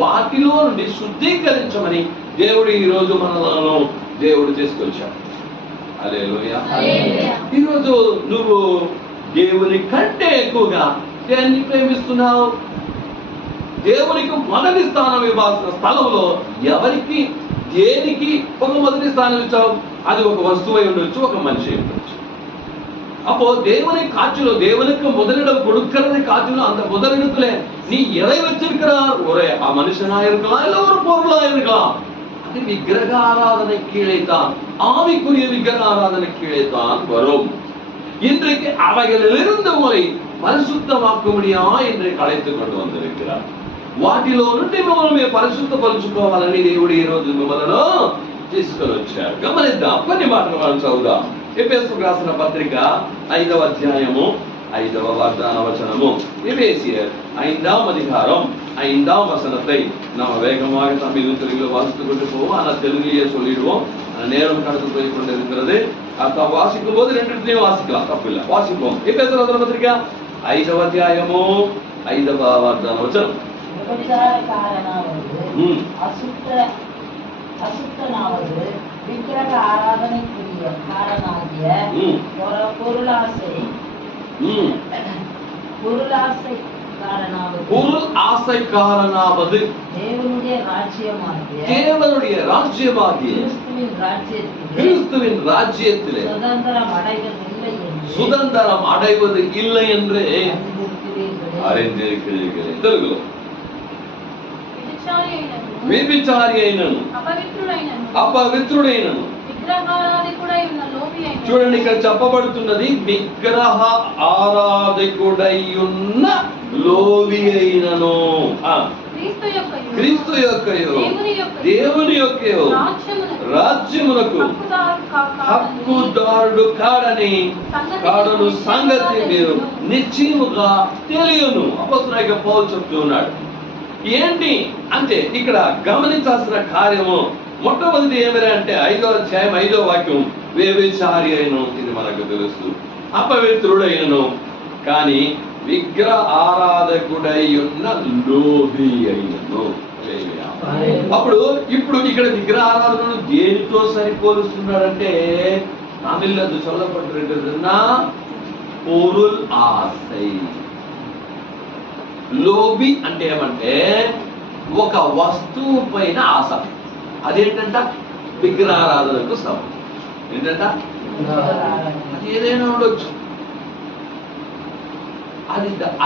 వాటిలో నుండి శుద్ధీకరించమని దేవుడు ఈ రోజు మనలను దేవుడు తీసుకొచ్చాడు. హల్లెలూయా. ఈరోజు నువ్వు దేవుని కంటే ఎక్కువగా దేన్ని ప్రేమిస్తున్నావు? దేవునికి మొదటి స్థానం ఇవ్వాల్సిన స్థలంలో ఎవరికి దేనికి ఒక మొదటి స్థానం ఇచ్చావు? అది ఒక వస్తువు అయి ఉండొచ్చు, ఒక మనిషి అయి ఉండొచ్చు. அப்போ தேவனை காற்றிலும் தேவனுக்கு முதலிடம் கொடுக்கிறது காற்றிலும் அந்த முதலிடத்துல நீ எதை வச்சிருக்கிறார்? ஒரு மனுஷனா இருக்கலாம், இல்ல ஒரு பொருளா இருக்கலாம். அது விக்கிரக ஆராதனை கீழே தான், ஆவிக்குரிய விக்கிரக ஆராதனை கீழே தான் வரும். இன்றைக்கு அவைகளிலிருந்து உங்களை పరిశుద్ధమాకుముడియా என்று అழைத்துக் கொண்டு வந்திருக்கிறார். వాటిలో నుండి మిమ్మల్ని పరిశుద్ధపరుచుకోవాలని దేవుడు ఈ రోజు మిమ్మల్ని తీసుకొని వచ్చారు. గమనిద్దాం, కొన్ని మాటలు మనం చదువుదాం. ఎఫెసీయులకు రాసిన పత్రిక 5వ అధ్యాయము 5వ వాగ్దాన వచనము. எபேசியர் 5ஆம் அதிகாரம் 5ஆம் வசனத்தை நாம வேகமாக தமிழ் தெலுங்குல வாசித்துக் கொண்டு போவோம். ஆனா தெலுங்குலயே சொல்லிடுவோம், நேரம் கடந்து போய் கொண்டிருக்கிறது. அப்ப வாசிக்கும் போது ரெண்டுத்தையும் வாசிக்கலாம், தப்பு இல்லை. வாசிப்போம். எபேசியர் ராసిన పత్రిక 5వ అధ్యాయము 5వ వాగ్దాన వచనం. அசுத்தனாவது விக்கிரக ஆராதனைக்குரிய காரணாகிய பொருள் ஆசைக்காரனாவது தேவனுடைய ராஜ்யமாகிய கிறிஸ்துவின் ராஜ்யத்திலே சுதந்திரம் அடைவது இல்லை என்று அறிந்திருக்கிறீர்கள். తెలుగులో వ్యభిచారి అయినను అపవిత్రుడైనను. చూడండి, ఇక్కడ చెప్పబడుతున్నది విగ్రహ ఆరాధకుడైయున్న లోవి అయినను, క్రీస్తు యొక్కయో దేవుని యొక్కయో రాజ్యమునకు హక్కుదారుడు కాడను సంగతి మీరు నిశ్చయముగా తెలియను. అపొస్తలుడైన పౌలు చెప్తున్నాడు. ఏంటి అంటే ఇక్కడ గమనించాల్సిన కార్యము మొట్టమొదటి ఏమిరా అంటే 5వ అధ్యాయం 5వ వాక్యం, వ్యభిచారి అయినను, ఇది మనకు తెలుసు, అపవిత్రుడైనను, కానీ విగ్రహ ఆరాధకుడై ఉన్న లోభి అయినను. అప్పుడు ఇప్పుడు ఇక్కడ విగ్రహ ఆరాధనను దేనితో సరిపోలుస్తున్నాడంటే, తమిళ అది சொல்லப்பட்டிருக்கிறதுன்னா பொருள் ఆశை. లోబి అంటే ఏమంటే ఒక వస్తువు పైన ఆశ. అదేంటంట? విగ్రహారాధనకు సమానం. ఏంటంట? ఏదైనా ఉండొచ్చు.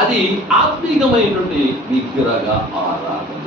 అది ఆత్మీయమైనటువంటి విగ్రహ ఆరాధన.